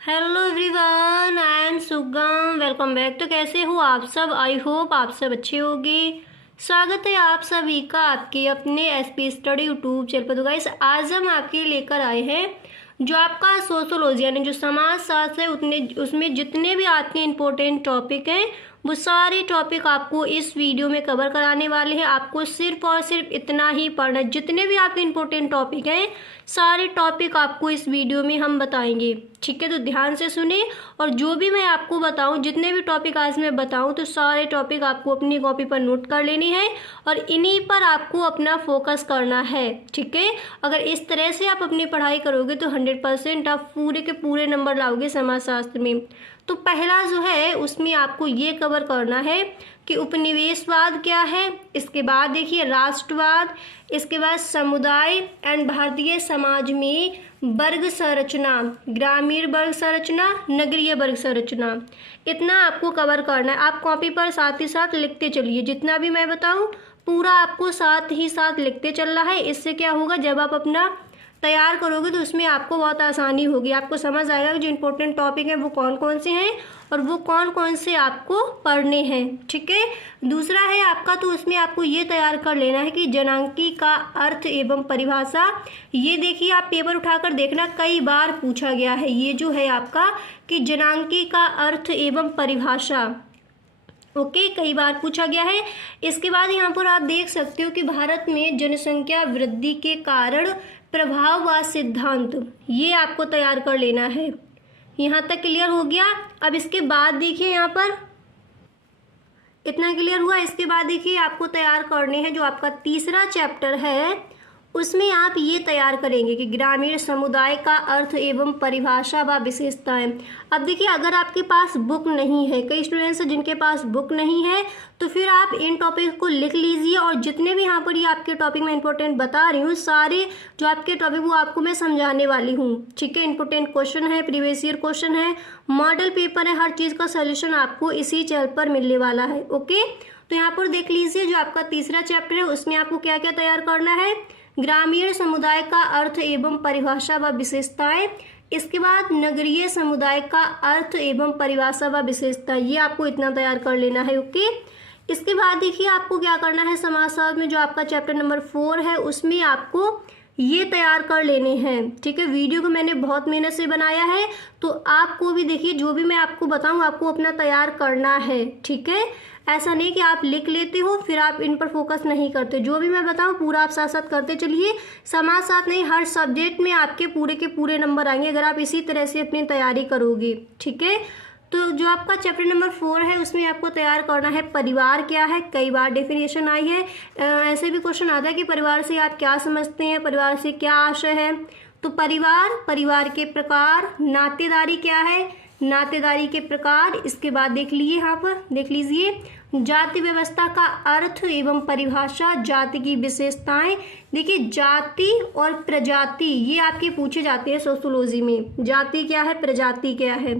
Hello everyone, I am सुगम। Welcome back. तो कैसे हो आप सब? आई होप आप सब अच्छे होंगे। स्वागत है आप सभी का आपके अपने एसपी स्टडी यूट्यूब चैनल पर। तो गाइस, आज हम आपके लिए लेकर आए हैं जो आपका सोशोलॉजी यानी जो समाजशास्त्र है उसमें जितने भी आपके इम्पोर्टेंट टॉपिक हैं वो सारे टॉपिक आपको इस वीडियो में कवर कराने वाले हैं। आपको सिर्फ और सिर्फ इतना ही पढ़ना है। जितने भी आपके इम्पोर्टेंट टॉपिक हैं सारे टॉपिक आपको इस वीडियो में हम बताएंगे, ठीक है। तो ध्यान से सुने और जो भी मैं आपको बताऊं, जितने भी टॉपिक आज मैं बताऊं, तो सारे टॉपिक आपको अपनी कॉपी पर नोट कर लेने हैं और इन्हीं पर आपको अपना फोकस करना है, ठीक है। अगर इस तरह से आप अपनी पढ़ाई करोगे तो 100% आप पूरे के पूरे नंबर लाओगे समाजशास्त्र में। तो पहला जो है उसमें आपको ये कवर करना है कि उपनिवेशवाद क्या है। इसके बाद देखिए राष्ट्रवाद, इसके बाद समुदाय एंड भारतीय समाज में वर्ग संरचना, ग्रामीण वर्ग संरचना, नगरीय वर्ग संरचना, इतना आपको कवर करना है। आप कॉपी पर साथ ही साथ लिखते चलिए, जितना भी मैं बताऊं पूरा आपको साथ ही साथ लिखते चलना है। इससे क्या होगा, जब आप अपना तैयार करोगे तो उसमें आपको बहुत आसानी होगी। आपको समझ आएगा कि जो इम्पोर्टेंट टॉपिक हैं वो कौन कौन से हैं और वो कौन कौन से आपको पढ़ने हैं, ठीक है। दूसरा है आपका, तो उसमें आपको ये तैयार कर लेना है कि जनांकी का अर्थ एवं परिभाषा। ये देखिए, आप पेपर उठाकर देखना, कई बार पूछा गया है ये जो है आपका कि जनांकी का अर्थ एवं परिभाषा, ओके, कई बार पूछा गया है। इसके बाद यहाँ पर आप देख सकते हो कि भारत में जनसंख्या वृद्धि के कारण प्रभाव व सिद्धांत, ये आपको तैयार कर लेना है। यहाँ तक क्लियर हो गया। अब इसके बाद देखिए, यहाँ पर इतना क्लियर हुआ। इसके बाद देखिए आपको तैयार करने हैं जो आपका तीसरा चैप्टर है, उसमें आप ये तैयार करेंगे कि ग्रामीण समुदाय का अर्थ एवं परिभाषा व विशेषताएं। अब देखिए, अगर आपके पास बुक नहीं है, कई स्टूडेंट्स हैं जिनके पास बुक नहीं है, तो फिर आप इन टॉपिक को लिख लीजिए और जितने भी यहाँ पर ये आपके टॉपिक में इंपॉर्टेंट बता रही हूँ, सारे जो आपके टॉपिक वो आपको मैं समझाने वाली हूँ, ठीक है। इंपॉर्टेंट क्वेश्चन है, प्रीवियस ईयर क्वेश्चन है, मॉडल पेपर है, हर चीज़ का सोल्यूशन आपको इसी चैनल पर मिलने वाला है, ओके। तो यहाँ पर देख लीजिए, जो आपका तीसरा चैप्टर है उसमें आपको क्या क्या तैयार करना है, ग्रामीण समुदाय का अर्थ एवं परिभाषा व विशेषताएं। इसके बाद नगरीय समुदाय का अर्थ एवं परिभाषा व विशेषता, ये आपको इतना तैयार कर लेना है, ओके। इसके बाद देखिए आपको क्या करना है, समाजशास्त्र में जो आपका चैप्टर नंबर 4 है उसमें आपको ये तैयार कर लेने हैं, ठीक है। वीडियो को मैंने बहुत मेहनत से बनाया है, तो आपको भी देखिए जो भी मैं आपको बताऊं आपको अपना तैयार करना है, ठीक है। ऐसा नहीं कि आप लिख लेते हो फिर आप इन पर फोकस नहीं करते। जो भी मैं बताऊं पूरा आप साथ साथ करते चलिए। समाज साथ नहीं, हर सब्जेक्ट में आपके पूरे के पूरे नंबर आएंगे अगर आप इसी तरह से अपनी तैयारी करोगे, ठीक है। तो जो आपका चैप्टर नंबर 4 है उसमें आपको तैयार करना है परिवार क्या है। कई बार डेफिनेशन आई है, ऐसे भी क्वेश्चन आता है कि परिवार से आप क्या समझते हैं, परिवार से क्या आशय है। तो परिवार के प्रकार, नातेदारी क्या है, नातेदारी के प्रकार। इसके बाद देख लीजिए, यहाँ पर देख लीजिए जाति व्यवस्था का अर्थ एवं परिभाषा, जाति की विशेषताएं। देखिए जाति और प्रजाति ये आपके पूछे जाते हैं सोशियोलॉजी में, जाति क्या है, प्रजाति क्या है।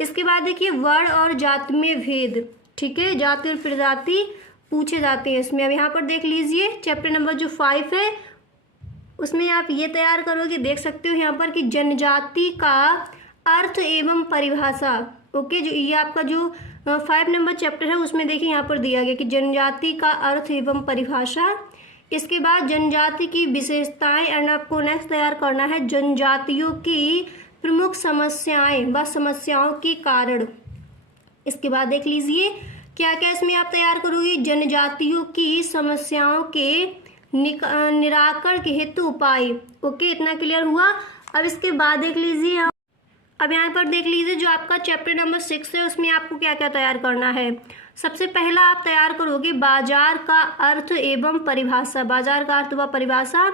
इसके बाद देखिए वर्ण और जाति में भेद, ठीक है, जाति और प्रजाति पूछे जाते हैं इसमें। अब यहाँ पर देख लीजिए चैप्टर नंबर जो 5 है उसमें आप ये तैयार करोगे, देख सकते हो यहाँ पर कि जनजाति का अर्थ एवं परिभाषा, ओके। जो ये आपका जो 5 नंबर चैप्टर है उसमें देखिए यहाँ पर दिया गया कि जनजाति का अर्थ एवं परिभाषा। इसके बाद जनजाति की विशेषताएं एंड आपको नेक्स्ट तैयार करना है जनजातियों की प्रमुख समस्याएं व समस्याओं के कारण। इसके बाद देख लीजिए क्या क्या इसमें आप तैयार करोगे, जनजातियों की समस्याओं के निराकरण के हेतु उपाय, ओके। इतना क्लियर हुआ। अब इसके बाद देख लीजिए, अब यहाँ पर देख लीजिए जो आपका चैप्टर नंबर 6 है उसमें आपको क्या क्या तैयार करना है। सबसे पहला आप तैयार करोगे बाजार का अर्थ एवं परिभाषा, बाजार का अर्थ व परिभाषा।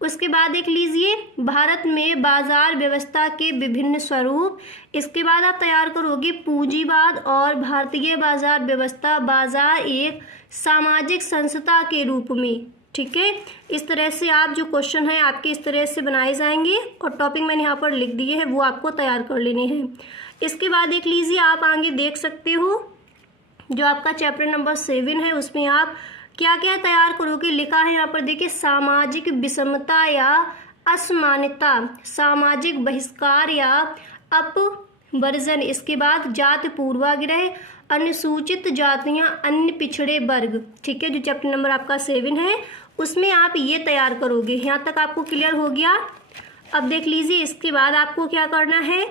उसके बाद देख लीजिए भारत में बाजार व्यवस्था के विभिन्न स्वरूप। इसके बाद आप तैयार करोगे पूंजीवाद और भारतीय बाजार व्यवस्था, बाजार एक सामाजिक संस्था के रूप में, ठीक है। इस तरह से आप जो क्वेश्चन है आपके इस तरह से बनाए जाएंगे और टॉपिक मैंने यहाँ पर लिख दिए हैं वो आपको तैयार कर लेने हैं। इसके बाद देख लीजिए आप आगे देख सकते हो जो आपका चैप्टर नंबर 7 है उसमें आप क्या क्या तैयार करोगे, लिखा है यहाँ पर देखिए सामाजिक विषमता या असमानता, सामाजिक बहिष्कार या वर्जन, इसके बाद जाति पूर्वाग्रह, अनुसूचित जातियां, अन्य पिछड़े वर्ग। ठीक है, जो चैप्टर नंबर आपका 7 है उसमें आप ये तैयार करोगे। यहाँ तक आपको क्लियर हो गया। अब देख लीजिए इसके बाद आपको क्या करना है,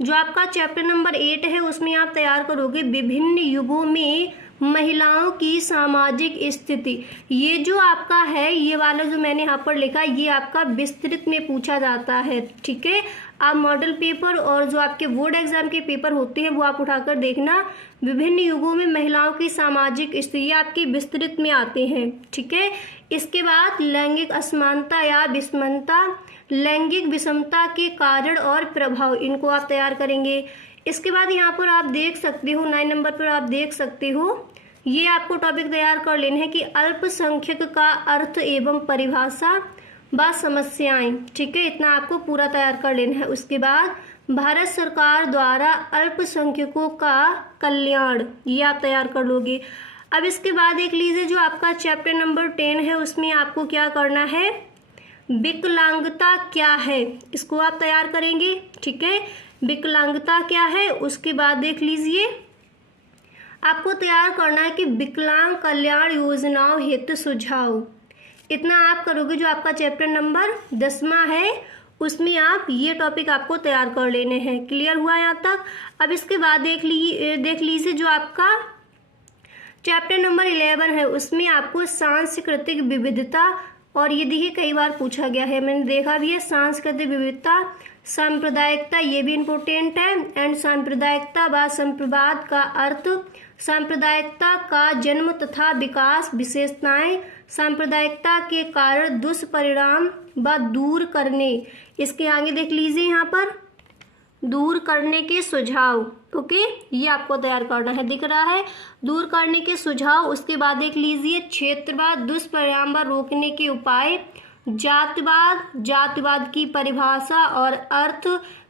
जो आपका चैप्टर नंबर 8 है उसमें आप तैयार करोगे विभिन्न युगों में महिलाओं की सामाजिक स्थिति। ये जो आपका है, ये वाला जो मैंने यहाँ पर लिखा, ये आपका विस्तृत में पूछा जाता है। ठीक है, आप मॉडल पेपर और जो आपके बोर्ड एग्जाम के पेपर होते हैं वो आप उठाकर देखना। विभिन्न युगों में महिलाओं की सामाजिक स्थिति आपकी विस्तृत में आते हैं। ठीक है, इसके बाद लैंगिक असमानता या विषमता, लैंगिक विषमता के कारण और प्रभाव, इनको आप तैयार करेंगे। इसके बाद यहाँ पर आप देख सकते हो 9 नंबर पर आप देख सकते हो, ये आपको टॉपिक तैयार कर लेना है कि अल्पसंख्यक का अर्थ एवं परिभाषा व समस्याएं। ठीक है, इतना आपको पूरा तैयार कर लेना है। उसके बाद भारत सरकार द्वारा अल्पसंख्यकों का कल्याण, ये आप तैयार कर लोगे। अब इसके बाद देख लीजिए जो आपका चैप्टर नंबर 10 है उसमें आपको क्या करना है, विकलांगता क्या है, इसको आप तैयार करेंगे। ठीक है, विकलांगता क्या है, उसके बाद देख लीजिए आपको तैयार करना है कि विकलांग कल्याण योजनाओं हेतु सुझाव, इतना आप करोगे। जो आपका चैप्टर नंबर 10वां है उसमें आप ये टॉपिक आपको तैयार कर लेने हैं। क्लियर हुआ यहाँ तक। अब इसके बाद देख लीजिए जो आपका चैप्टर नंबर 11 है उसमें आपको सांस्कृतिक विविधता, और ये देखिए कई बार पूछा गया है, मैंने देखा भी है, सांस्कृतिक विविधता, सांप्रदायिकता, ये भी इम्पोर्टेंट है। एंड सांप्रदायिकता व संप्रवाद का अर्थ, सांप्रदायिकता का जन्म तथा विकास, विशेषताएं, सांप्रदायिकता के कारण दुष्परिणाम व दूर करने, इसके आगे देख लीजिए यहाँ पर दूर करने के सुझाव। ओके, ये आपको तैयार करना है, दिख रहा है, दूर करने के सुझाव। उसके बाद देख लीजिए क्षेत्रवाद, दुष्परिणाम व रोकने के उपाय, जातिवाद, जातिवाद की परिभाषा और अर्थ,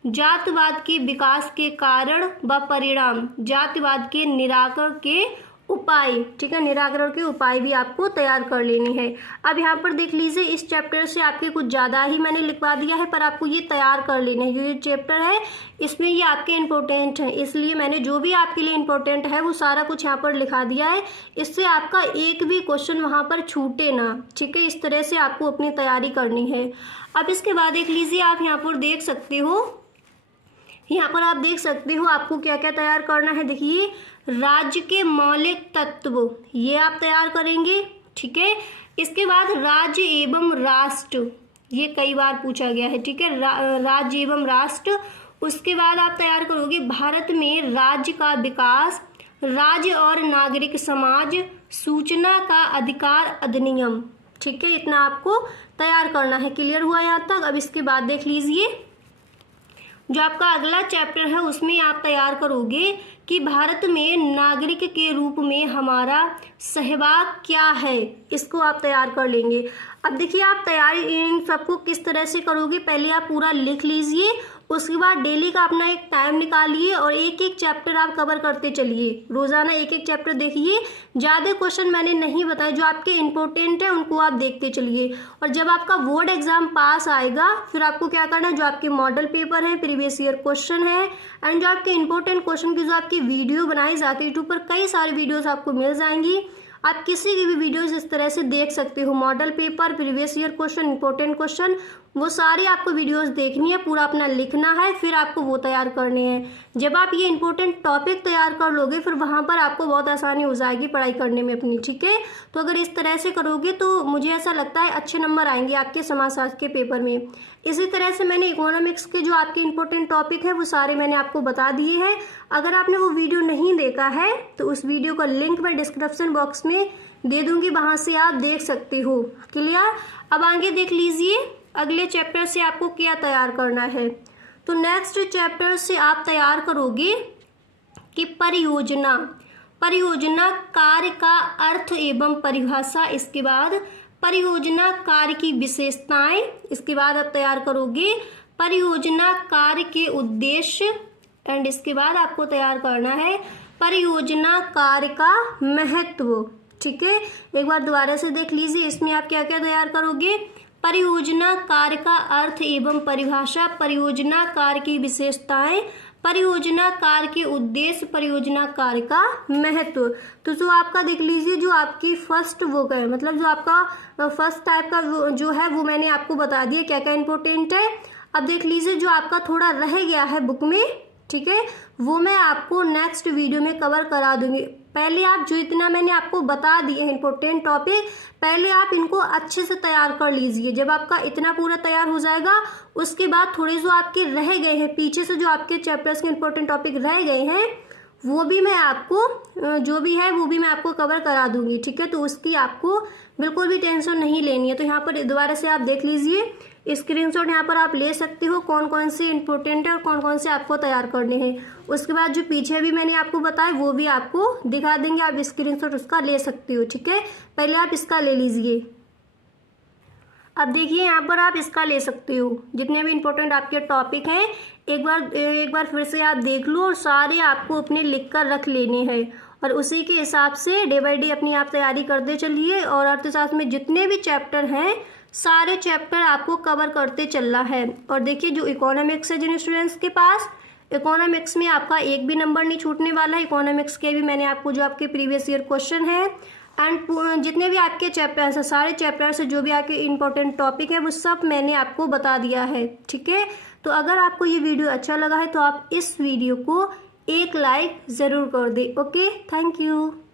जातिवाद के विकास के कारण व परिणाम, जातिवाद के निराकरण के उपाय। ठीक है, निराकरण के उपाय भी आपको तैयार कर लेनी है। अब यहाँ पर देख लीजिए इस चैप्टर से आपके कुछ ज़्यादा ही मैंने लिखवा दिया है, पर आपको ये तैयार कर लेना है। ये चैप्टर है इसमें ये आपके इम्पोर्टेंट है, इसलिए मैंने जो भी आपके लिए इम्पोर्टेंट है वो सारा कुछ यहाँ पर लिखा दिया है, इससे आपका एक भी क्वेश्चन वहाँ पर छूटे ना। ठीक है, इस तरह से आपको अपनी तैयारी करनी है। अब इसके बाद देख लीजिए आप यहाँ पर देख सकते हो, यहाँ पर आप देख सकते हो आपको क्या क्या तैयार करना है। देखिए राज्य के मौलिक तत्व, ये आप तैयार करेंगे। ठीक है, इसके बाद राज्य एवं राष्ट्र, ये कई बार पूछा गया है। ठीक है, राज्य एवं राष्ट्र। उसके बाद आप तैयार करोगे भारत में राज्य का विकास, राज्य और नागरिक समाज, सूचना का अधिकार अधिनियम। ठीक है, इतना आपको तैयार करना है। क्लियर हुआ यहाँ तक। अब इसके बाद देख लीजिए जो आपका अगला चैप्टर है उसमें आप तैयार करोगे कि भारत में नागरिक के रूप में हमारा सहभाग क्या है, इसको आप तैयार कर लेंगे। अब देखिए आप तैयारी इन सबको किस तरह से करोगे, पहले आप पूरा लिख लीजिए, उसके बाद डेली का अपना एक टाइम निकालिए और एक एक चैप्टर आप कवर करते चलिए। रोज़ाना एक एक चैप्टर देखिए, ज़्यादा क्वेश्चन मैंने नहीं बताए, जो आपके इंपॉर्टेंट है उनको आप देखते चलिए। और जब आपका बोर्ड एग्जाम पास आएगा फिर आपको क्या करना है, जो आपके मॉडल पेपर है, प्रीवियस ईयर क्वेश्चन है एंड जो आपके इंपॉर्टेंट क्वेश्चन की जो आपकी वीडियो बनाई जाती है यूट्यूब पर, कई सारी वीडियोज़ आपको मिल जाएंगी। आप किसी की भी वीडियोस इस तरह से देख सकते हो, model paper, previous year question, important question, वो सारी आपको वीडियोस देखनी है, पूरा अपना लिखना है, फिर आपको वो तैयार करने हैं। जब आप ये इंपॉर्टेंट टॉपिक तैयार कर लोगे फिर वहाँ पर आपको बहुत आसानी हो जाएगी पढ़ाई करने में अपनी। ठीक है, तो अगर इस तरह से करोगे तो मुझे ऐसा लगता है अच्छे नंबर आएंगे आपके समाजशास्त्र के पेपर में। इसी तरह से मैंने इकोनॉमिक्स के जो आपके इंपॉर्टेंट टॉपिक है वो सारे मैंने आपको बता दिए हैं। अगर आपने वो वीडियो नहीं देखा है तो उस वीडियो का लिंक मैं डिस्क्रिप्शन बॉक्स में दे दूंगी, वहाँ से आप देख सकते हो। क्लियर। अब आगे देख लीजिए अगले चैप्टर से आपको क्या तैयार करना है। तो नेक्स्ट चैप्टर से आप तैयार करोगे कि परियोजना, परियोजना कार्य का अर्थ एवं परिभाषा, इसके बाद परियोजना कार्य की विशेषताएं, इसके बाद आप तैयार करोगे परियोजना कार्य के उद्देश्य एंड इसके बाद आपको तैयार करना है परियोजना कार्य का महत्व। ठीक है, एक बार दोबारा से देख लीजिए, इसमें आप क्या क्या तैयार करोगे, परियोजना कार्य का अर्थ एवं परिभाषा, परियोजना कार्य की विशेषताएं, परियोजना कार्य के उद्देश्य, परियोजना कार्य का महत्व। तो जो आपका देख लीजिए, जो आपकी फर्स्ट वो है, मतलब जो आपका फर्स्ट टाइप का जो है वो मैंने आपको बता दिया क्या क्या इंपॉर्टेंट है। अब देख लीजिए जो आपका थोड़ा रह गया है बुक में, ठीक है, वो मैं आपको नेक्स्ट वीडियो में कवर करा दूंगी। पहले आप जो इतना मैंने आपको बता दिए हैं इंपॉर्टेंट टॉपिक, पहले आप इनको अच्छे से तैयार कर लीजिए। जब आपका इतना पूरा तैयार हो जाएगा, उसके बाद थोड़े जो आपके रह गए हैं पीछे से, जो आपके चैप्टर्स के इंपॉर्टेंट टॉपिक रह गए हैं, वो भी मैं आपको जो भी है वो भी मैं आपको कवर करा दूंगी, ठीक है। तो उसकी आपको बिल्कुल भी टेंशन नहीं लेनी है। तो यहाँ पर दोबारा से आप देख लीजिए, स्क्रीनशॉट यहाँ पर आप ले सकते हो कौन कौन से इंपॉर्टेंट है और कौन कौन से आपको तैयार करने हैं। उसके बाद जो पीछे भी मैंने आपको बताया वो भी आपको दिखा देंगे, आप स्क्रीनशॉट उसका ले सकते हो, ठीक है। पहले आप इसका ले लीजिए। अब देखिए यहाँ पर आप इसका ले सकते हो, जितने भी इंपॉर्टेंट आपके टॉपिक हैं एक बार फिर से आप देख लो और सारे आपको अपने लिख कर रख लेने हैं और उसी के हिसाब से डे बाय डे अपनी आप तैयारी करते चलिए। और अर्थशास्त्र में जितने भी चैप्टर हैं सारे चैप्टर आपको कवर करते चलना है। और देखिए जो इकोनॉमिक्स है जिन स्टूडेंट्स के पास, इकोनॉमिक्स में आपका एक भी नंबर नहीं छूटने वाला है। इकोनॉमिक्स के भी मैंने आपको जो आपके प्रीवियस ईयर क्वेश्चन है एंड जितने भी आपके चैप्टर्स हैं, सारे चैप्टर से जो भी आपके इंपॉर्टेंट टॉपिक है वो सब मैंने आपको बता दिया है, ठीक है। तो अगर आपको ये वीडियो अच्छा लगा है तो आप इस वीडियो को एक लाइक ज़रूर कर दें। Okay, thank you.